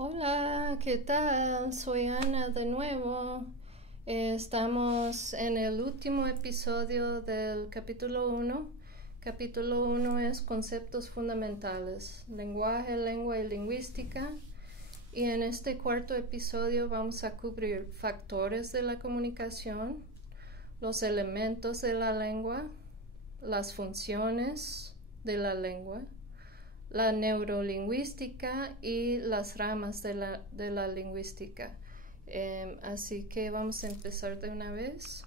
Hola, ¿qué tal? Soy Ana de nuevo. Estamos en el último episodio del capítulo 1. Capítulo 1 es conceptos fundamentales, lenguaje, lengua y lingüística. Y en este cuarto episodio vamos a cubrir factores de la comunicación, los elementos de la lengua, las funciones de la lengua, la neurolingüística y las ramas de la lingüística. Así que vamos a empezar de una vez.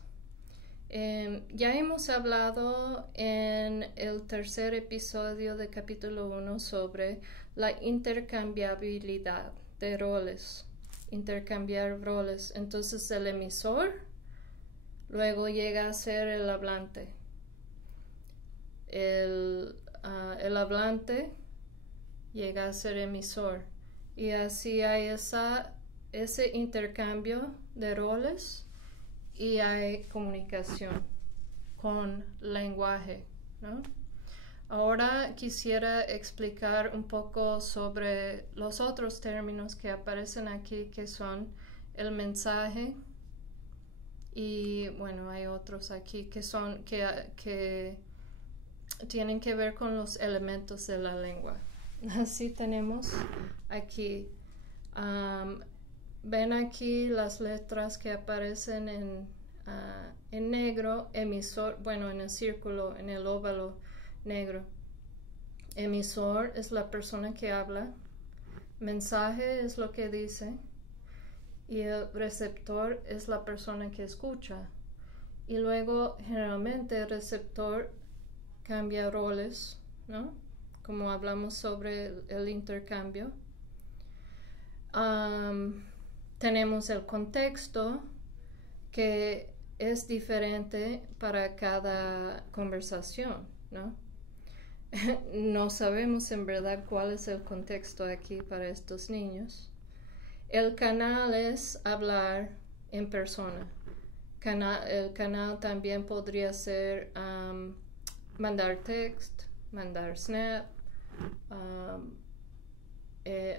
Ya hemos hablado en el tercer episodio de capítulo 1 sobre la intercambiabilidad de roles, intercambiar roles. Entonces el emisor luego llega a ser el hablante. El hablante llega a ser emisor y así hay ese intercambio de roles y hay comunicación con lenguaje, ¿no? Ahora quisiera explicar un poco sobre los otros términos que aparecen aquí, que son el mensaje y bueno, hay otros aquí que son que tienen que ver con los elementos de la lengua. Así tenemos aquí, ven aquí las letras que aparecen en negro, emisor, bueno, en el círculo, en el óvalo negro. Emisor es la persona que habla, mensaje es lo que dice y el receptor es la persona que escucha. Y luego generalmente el receptor cambia roles, ¿no? Como hablamos sobre el intercambio. Tenemos el contexto, que es diferente para cada conversación, ¿no? No sabemos en verdad cuál es el contexto aquí para estos niños. El canal es hablar en persona. El canal también podría ser mandar text, mandar snap,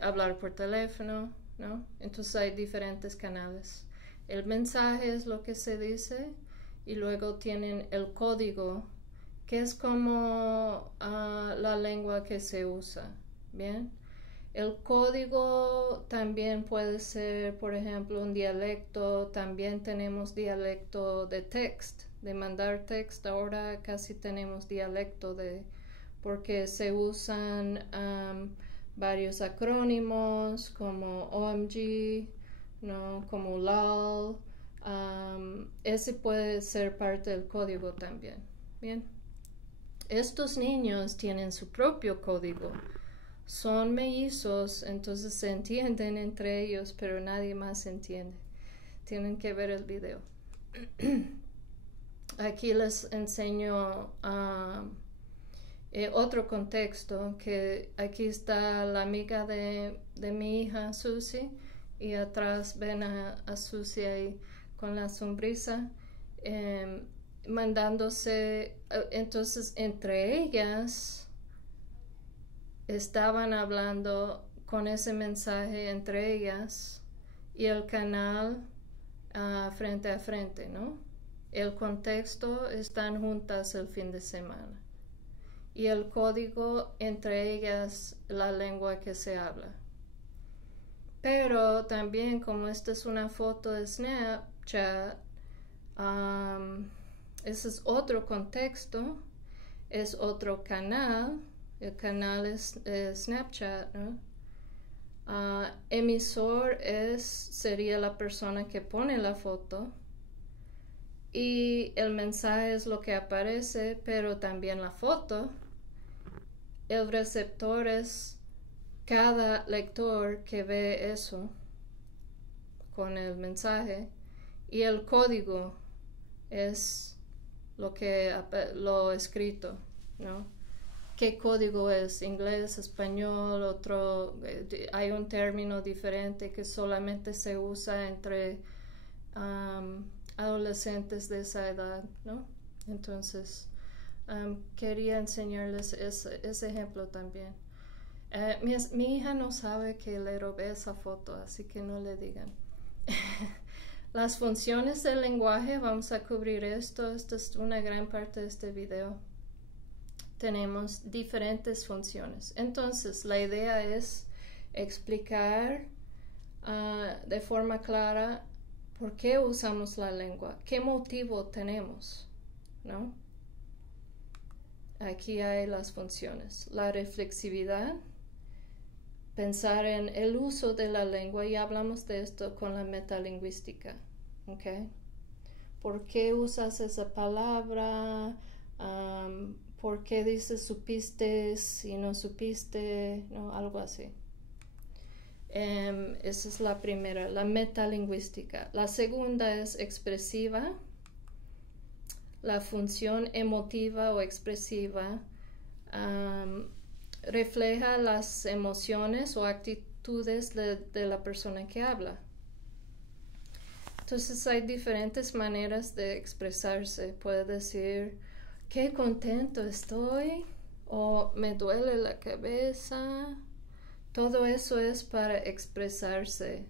hablar por teléfono, ¿no? Entonces hay diferentes canales. El mensaje es lo que se dice y luego tienen el código, que es como la lengua que se usa, ¿bien? El código también puede ser, por ejemplo, un dialecto. También tenemos dialecto de text, de mandar text. Ahora casi tenemos dialecto porque se usan varios acrónimos como OMG, ¿no? Como LOL. Ese puede ser parte del código también. Bien. Estos niños tienen su propio código. Son mellizos, entonces se entienden entre ellos, pero nadie más entiende. Tienen que ver el video. Aquí les enseño otro contexto, que aquí está la amiga de mi hija, Susie, y atrás ven a Susie ahí con la sonrisa, mandándose. Entonces entre ellas estaban hablando con ese mensaje entre ellas y el canal frente a frente, ¿no? El contexto, están juntas el fin de semana y el código entre ellas, la lengua que se habla. Pero también, como esta es una foto de Snapchat, ese es otro contexto, es otro canal. El canal es Snapchat, ¿no? Emisor sería la persona que pone la foto y el mensaje es lo que aparece, pero también la foto. El receptor es cada lector que ve eso con el mensaje y el código es lo escrito, ¿no? ¿Qué código es? Inglés, español, otro. Hay un término diferente que solamente se usa entre adolescentes de esa edad, ¿no? Entonces, quería enseñarles ese ejemplo también. Mi hija no sabe que le robé esa foto, así que no le digan. Las funciones del lenguaje, vamos a cubrir esto. Esta es una gran parte de este video. Tenemos diferentes funciones. Entonces, la idea es explicar de forma clara por qué usamos la lengua, qué motivo tenemos, ¿no? Aquí hay las funciones. La reflexividad, pensar en el uso de la lengua, y hablamos de esto con la metalingüística, ¿ok? ¿Por qué usas esa palabra? ¿Por qué dices supiste y no supiste? ¿No? Algo así. Esa es la primera, la metalingüística. La segunda es expresiva. La función emotiva o expresiva refleja las emociones o actitudes de la persona que habla. Entonces hay diferentes maneras de expresarse. Puede decir, qué contento estoy, o me duele la cabeza. Todo eso es para expresarse,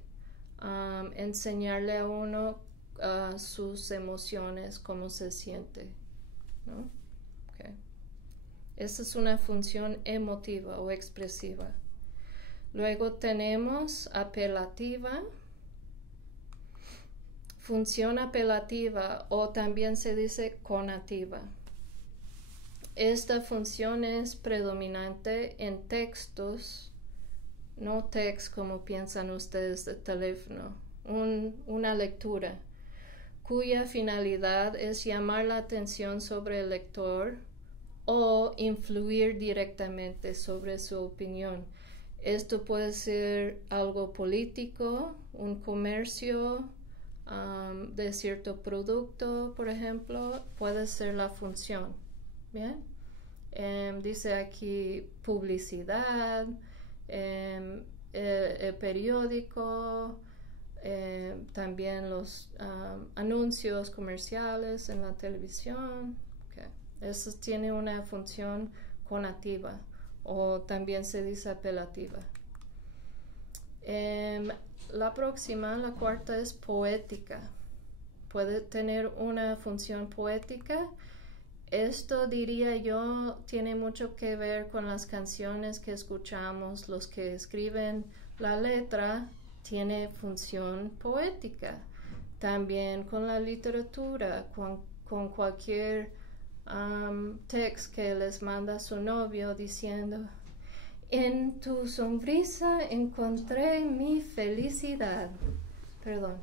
enseñarle a uno sus emociones, cómo se siente, ¿no? Okay. Esa es una función emotiva o expresiva. Luego tenemos apelativa. Función apelativa, o también se dice conativa. Esta función es predominante en textos, no text como piensan ustedes de teléfono, una lectura, cuya finalidad es llamar la atención sobre el lector o influir directamente sobre su opinión. Esto puede ser algo político, un comercio de cierto producto, por ejemplo, puede ser la función. Bien, dice aquí publicidad, el periódico, también los anuncios comerciales en la televisión. Okay. Eso tiene una función conativa, o también se dice apelativa. La próxima, la cuarta, es poética. Puede tener una función poética. Esto, diría yo, tiene mucho que ver con las canciones que escuchamos. Los que escriben la letra tiene función poética. También con la literatura, con cualquier texto que les manda su novio diciendo, en tu sonrisa encontré mi felicidad. Perdón.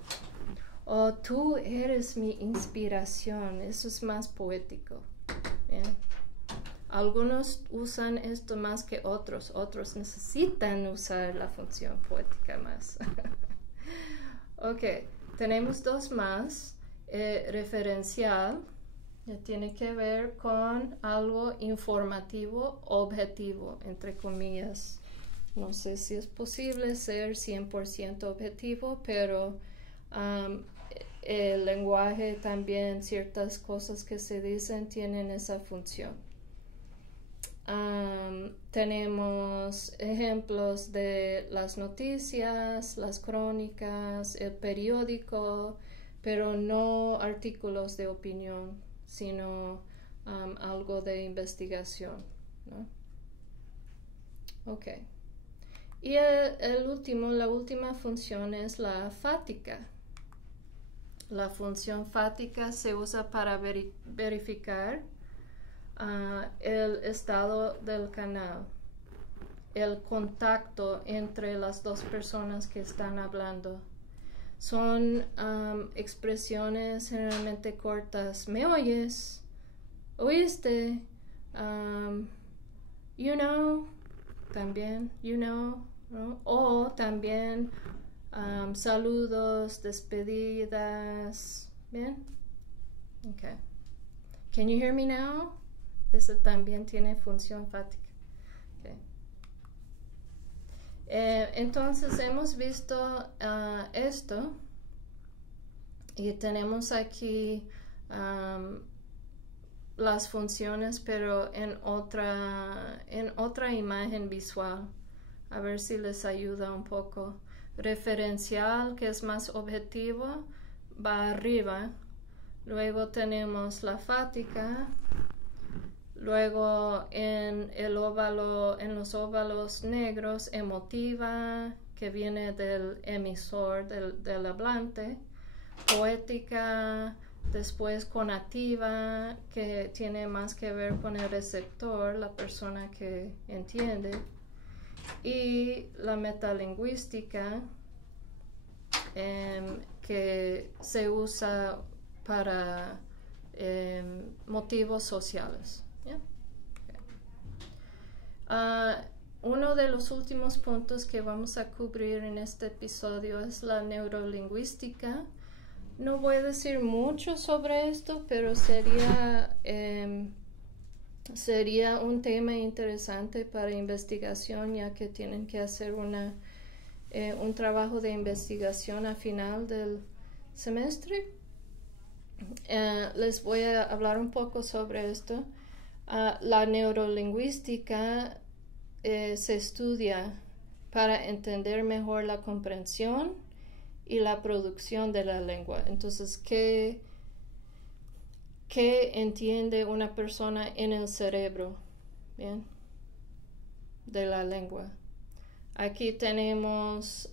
O tú eres mi inspiración. Eso es más poético. ¿Bien? Algunos usan esto más que otros. Otros necesitan usar la función poética más. Ok. Tenemos dos más. Referencial. Tiene que ver con algo informativo, objetivo, entre comillas. No sé si es posible ser 100% objetivo, pero el lenguaje también, ciertas cosas que se dicen tienen esa función. Tenemos ejemplos de las noticias, las crónicas, el periódico, pero no artículos de opinión, sino algo de investigación, ¿no? Ok. Y la última función es la fática. La función fática se usa para verificar el estado del canal, el contacto entre las dos personas que están hablando. Son expresiones generalmente cortas. ¿Me oyes? ¿Oíste? You know. También, you know, ¿no? O también saludos, despedidas. ¿Bien? Ok. Can you hear me now? Eso también tiene función fática. Okay. Entonces hemos visto esto, y tenemos aquí las funciones, pero en otra imagen visual. A ver si les ayuda un poco. Referencial, que es más objetivo, va arriba. Luego tenemos la fática. Luego en los óvalos negros, emotiva, que viene del emisor, del hablante. Poética, después conativa, que tiene más que ver con el receptor, la persona que entiende. Y la metalingüística, que se usa para motivos sociales. ¿Yeah? Okay. Uno de los últimos puntos que vamos a cubrir en este episodio es la neurolingüística. No voy a decir mucho sobre esto, pero sería un tema interesante para investigación, ya que tienen que hacer un trabajo de investigación al final del semestre. Les voy a hablar un poco sobre esto. La neurolingüística se estudia para entender mejor la comprensión y la producción de la lengua. Entonces, ¿qué entiende una persona en el cerebro? ¿Bien? De la lengua. Aquí tenemos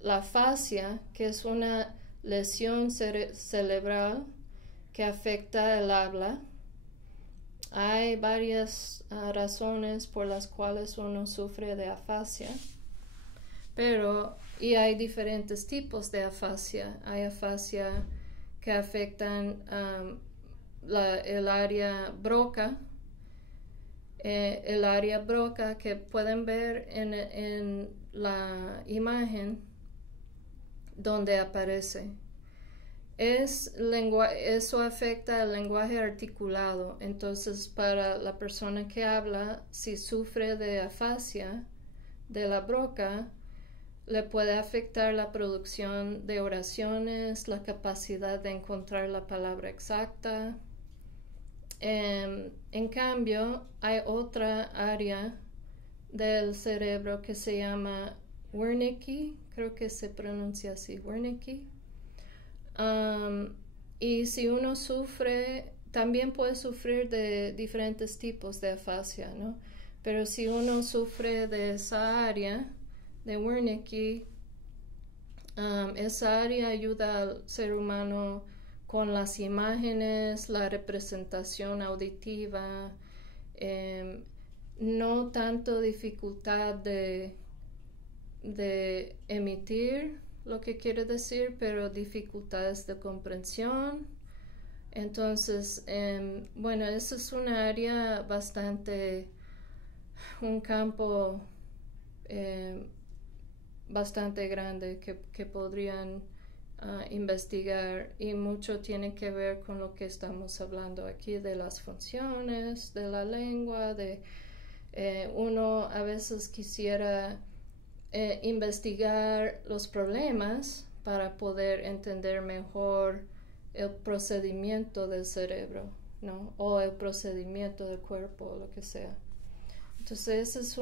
la afasia, que es una lesión cerebral que afecta el habla. Hay varias razones por las cuales uno sufre de afasia, y hay diferentes tipos de afasia. Hay afasia que afectan el área broca, que pueden ver en la imagen donde aparece. Eso afecta el lenguaje articulado. Entonces, para la persona que habla, si sufre de afasia de la broca, le puede afectar la producción de oraciones, la capacidad de encontrar la palabra exacta. En cambio, hay otra área del cerebro que se llama Wernicke, creo que se pronuncia así, Wernicke. Y si uno sufre, también puede sufrir de diferentes tipos de afasia, ¿no? Pero si uno sufre de esa área de Wernicke, esa área ayuda al ser humano con las imágenes, la representación auditiva, no tanto dificultad de emitir lo que quiere decir, pero dificultades de comprensión. Entonces, esa es una área un campo bastante grande que podrían investigar, y mucho tiene que ver con lo que estamos hablando aquí de las funciones de la lengua, uno a veces quisiera investigar los problemas para poder entender mejor el procedimiento del cerebro, ¿no? O el procedimiento del cuerpo, o lo que sea. Entonces, ese es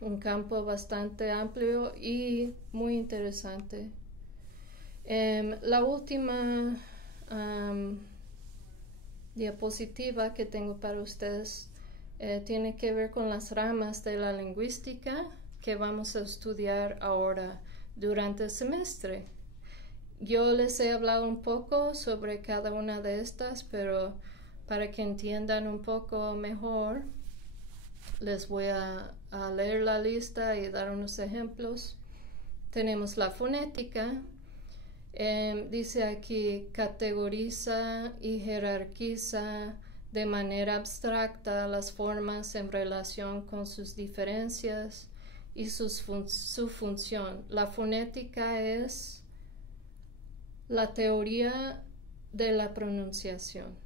un campo bastante amplio y muy interesante. La última diapositiva que tengo para ustedes tiene que ver con las ramas de la lingüística que vamos a estudiar ahora durante el semestre. Yo les he hablado un poco sobre cada una de estas, pero para que entiendan un poco mejor, les voy a leer la lista y dar unos ejemplos. Tenemos la fonética. Dice aquí, categoriza y jerarquiza de manera abstracta las formas en relación con sus diferencias y su función. La fonética es la teoría de la pronunciación,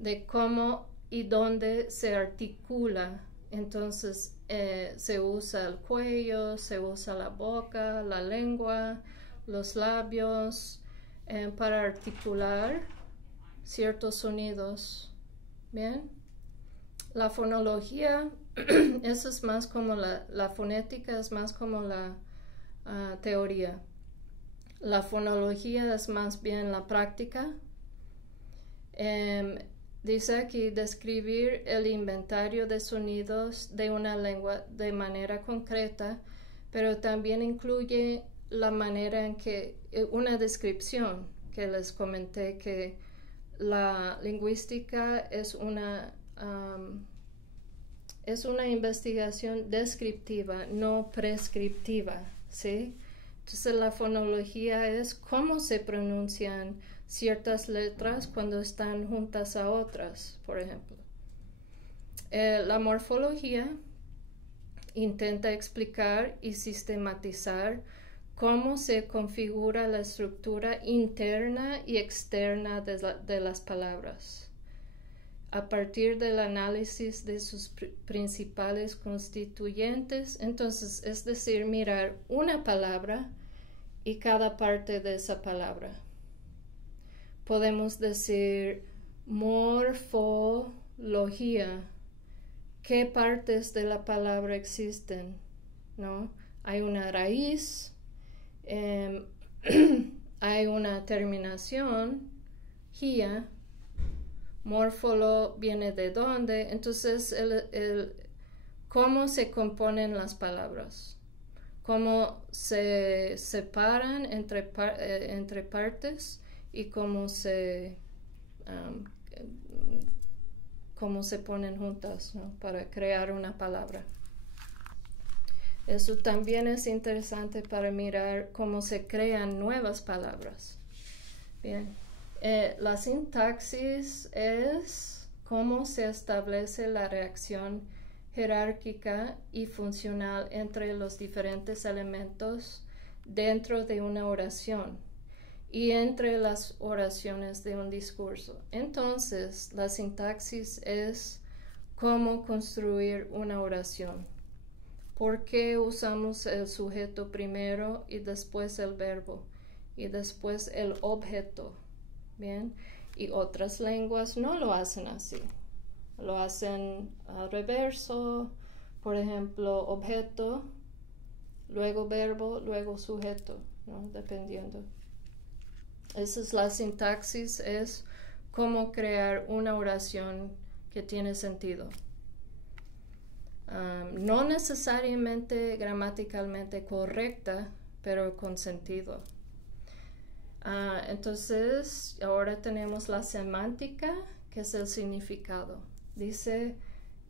de cómo y dónde se articula. Entonces se usa el cuello, se usa la boca, la lengua, los labios para articular ciertos sonidos. Bien, la fonología Eso es más como la fonética, es más como la teoría. La fonología es más bien la práctica. Dice aquí describir el inventario de sonidos de una lengua de manera concreta, pero también incluye la manera en que una descripción que les comenté, que la lingüística es una investigación descriptiva, no prescriptiva, ¿sí? Entonces la fonología es cómo se pronuncian ciertas letras cuando están juntas a otras, por ejemplo. La morfología intenta explicar y sistematizar cómo se configura la estructura interna y externa de las palabras, a partir del análisis de sus principales constituyentes. Entonces, es decir, mirar una palabra y cada parte de esa palabra. Podemos decir morfología. ¿Qué partes de la palabra existen? ¿No? Hay una raíz, hay una terminación, gia. Morfolo viene de dónde. Entonces, cómo se componen las palabras, cómo se separan entre partes y cómo se ponen juntas, ¿no? Para crear una palabra. Eso también es interesante para mirar cómo se crean nuevas palabras. Bien. La sintaxis es cómo se establece la reacción jerárquica y funcional entre los diferentes elementos dentro de una oración y entre las oraciones de un discurso. Entonces, la sintaxis es cómo construir una oración. ¿Por qué usamos el sujeto primero y después el verbo y después el objeto? Bien, y otras lenguas no lo hacen así, lo hacen al reverso, por ejemplo, objeto, luego verbo, luego sujeto, ¿no? Dependiendo. Esa es la sintaxis, es cómo crear una oración que tiene sentido. No necesariamente gramaticalmente correcta, pero con sentido. Entonces, ahora tenemos la semántica, que es el significado. Dice,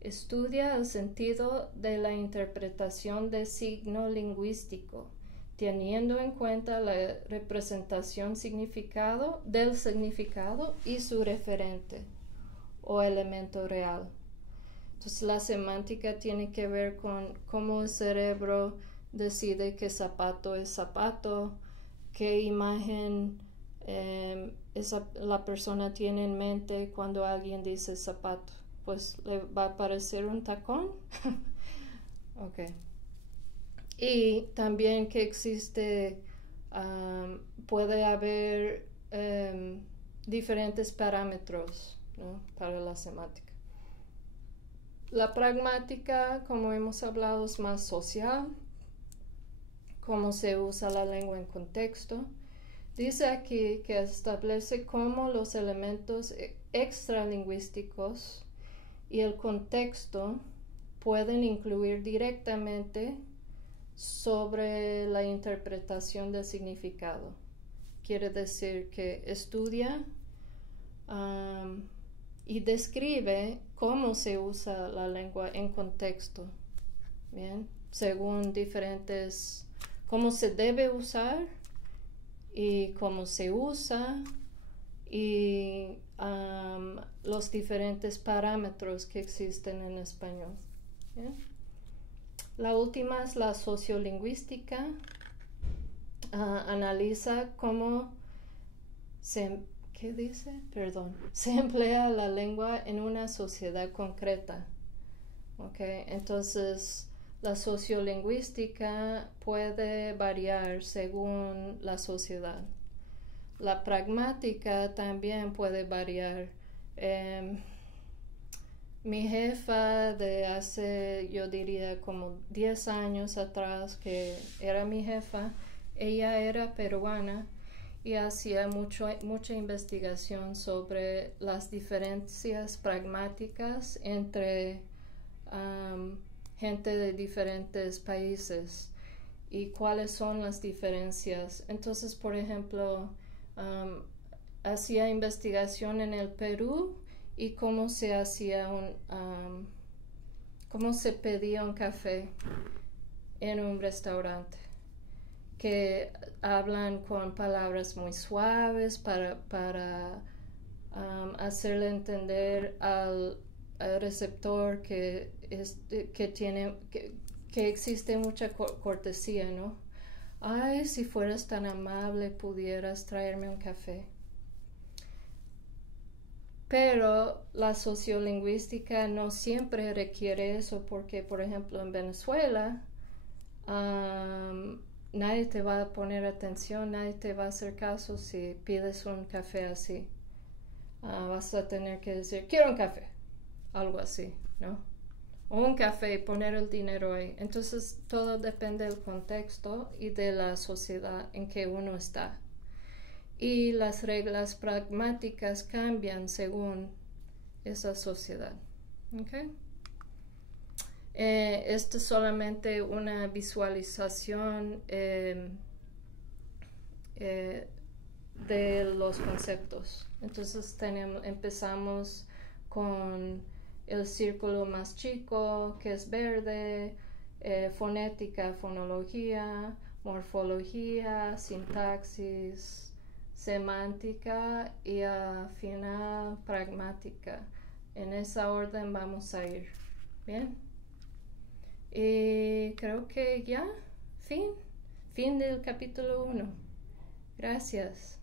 estudia el sentido de la interpretación de signo lingüístico, teniendo en cuenta la representación del significado y su referente o elemento real. Entonces, la semántica tiene que ver con cómo el cerebro decide que zapato es zapato, qué imagen la persona tiene en mente cuando alguien dice zapato. Pues le va a parecer un tacón. Ok. Y también que existe, puede haber diferentes parámetros, ¿no? Para la semántica. La pragmática, como hemos hablado, es más social, cómo se usa la lengua en contexto. Dice aquí que establece cómo los elementos extralingüísticos y el contexto pueden influir directamente sobre la interpretación del significado. Quiere decir que estudia y describe cómo se usa la lengua en contexto, ¿bien? Según cómo se debe usar y cómo se usa y los diferentes parámetros que existen en español. ¿Bien? La última es la sociolingüística. Analiza cómo se emplea la lengua en una sociedad concreta. Okay, entonces la sociolingüística puede variar según la sociedad. La pragmática también puede variar. mi jefa de hace, yo diría, como 10 años atrás, que era mi jefa, ella era peruana y hacía mucha investigación sobre las diferencias pragmáticas entre gente de diferentes países y cuáles son las diferencias. Entonces, por ejemplo, hacía investigación en el Perú y cómo se hacía cómo se pedía un café en un restaurante, que hablan con palabras muy suaves para hacerle entender al receptor que existe mucha cortesía, ¿no? Ay, si fueras tan amable, pudieras traerme un café. Pero la sociolingüística no siempre requiere eso porque, por ejemplo, en Venezuela nadie te va a poner atención, nadie te va a hacer caso si pides un café así. Vas a tener que decir, quiero un café, algo así, ¿no? O un café y poner el dinero ahí. Entonces todo depende del contexto y de la sociedad en que uno está. Y las reglas pragmáticas cambian según esa sociedad. ¿Okay? Esto es solamente una visualización de los conceptos. Entonces empezamos con el círculo más chico, que es verde, fonética, fonología, morfología, sintaxis, semántica y al final pragmática. En esa orden vamos a ir. Bien. Y creo que ya, fin del capítulo 1. Gracias.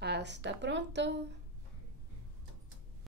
Hasta pronto.